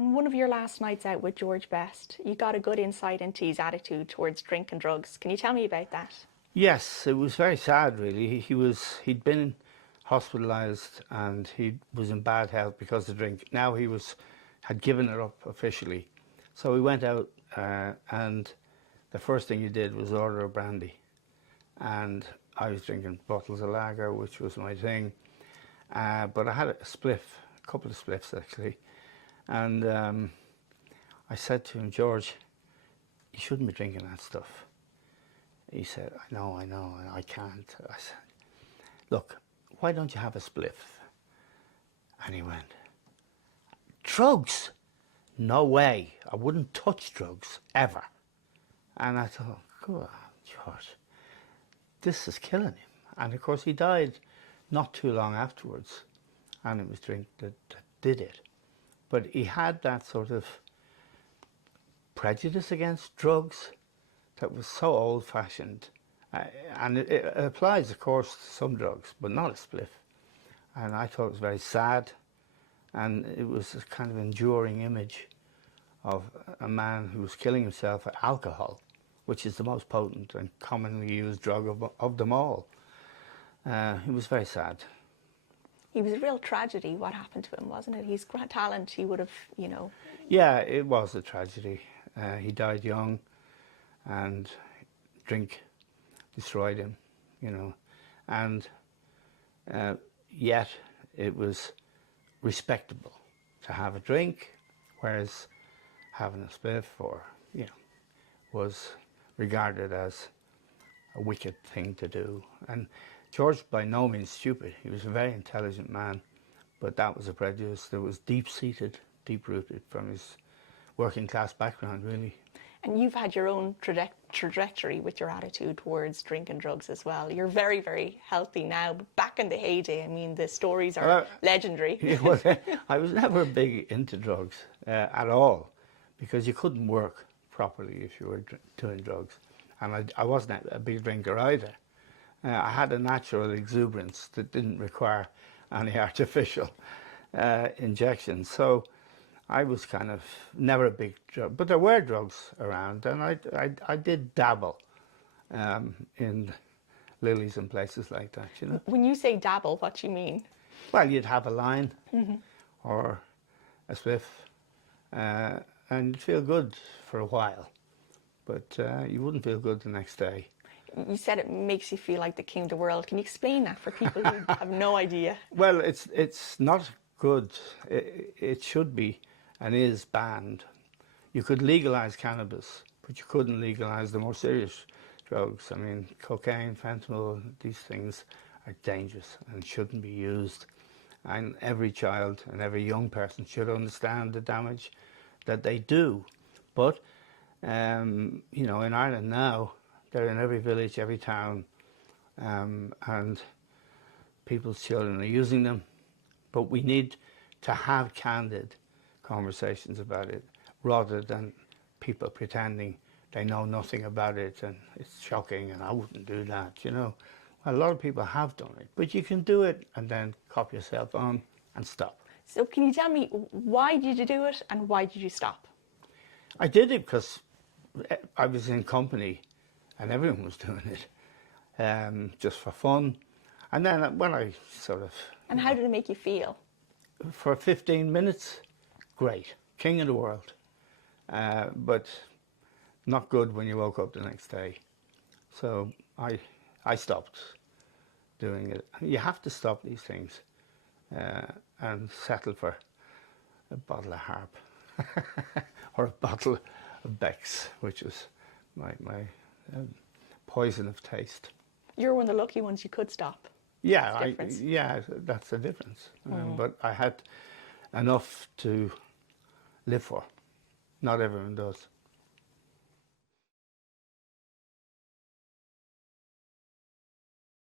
On one of your last nights out with George Best, you got a good insight into his attitude towards drink and drugs. Can you tell me about that? Yes, it was very sad, really. He'd been hospitalised and he was in bad health because of drink. Now had given it up officially. So we went out and the first thing he did was order a brandy. And I was drinking bottles of lager, which was my thing. But I had a couple of spliffs actually. And I said to him, George, you shouldn't be drinking that stuff. He said, I know, I can't. I said, look, why don't you have a spliff? And he went, drugs? No way. I wouldn't touch drugs, ever. And I thought, go on, George, this is killing him. And of course he died not too long afterwards. And it was drink that did it. But he had that sort of prejudice against drugs that was so old-fashioned. And it applies, of course, to some drugs, but not a spliff. And I thought it was very sad. And it was a kind of enduring image of a man who was killing himself with alcohol, which is the most potent and commonly used drug of them all. It was very sad. He was a real tragedy, what happened to him, wasn't it? He's great talent, he would have, Yeah, it was a tragedy. He died young and drink destroyed him, and yet it was respectable to have a drink, whereas having a spliff was regarded as a wicked thing to do. And George, by no means stupid. He was a very intelligent man, but that was a prejudice that was deep-seated, deep-rooted from his working class background, really. And you've had your own trajectory with your attitude towards drink and drugs as well. You're very, very healthy now, but back in the heyday, I mean, the stories are legendary. Well, I was never big into drugs at all, because you couldn't work properly if you were doing drugs. And I wasn't a big drinker either. I had a natural exuberance that didn't require any artificial injections. So I was kind of never a big drug, but there were drugs around, and I did dabble in Lily's and places like that, When you say dabble, what do you mean? Well, you'd have a line or a spliff, and you'd feel good for a while, but you wouldn't feel good the next day. You said it makes you feel like the king of the world. Can you explain that for people who have no idea? Well, it's not good. It should be and is banned. You could legalise cannabis, but you couldn't legalise the more serious drugs. I mean, cocaine, fentanyl, these things are dangerous and shouldn't be used. And every child and every young person should understand the damage that they do. But, in Ireland now, they're in every village, every town, and people's children are using them. But we need to have candid conversations about it, rather than people pretending they know nothing about it and it's shocking and I wouldn't do that, A lot of people have done it, but you can do it and then cop yourself on and stop. So can you tell me, why did you do it and why did you stop? I did it because I was in company and everyone was doing it, just for fun. And then when I sort of... And how did it make you feel? For 15 minutes, great, king of the world. But not good when you woke up the next day. So I stopped doing it. You have to stop these things and settle for a bottle of Harp or a bottle of Beck's, which was my poison of taste. You're one of the lucky ones you could stop. Yeah, that's the difference. But I had enough to live for. Not everyone does.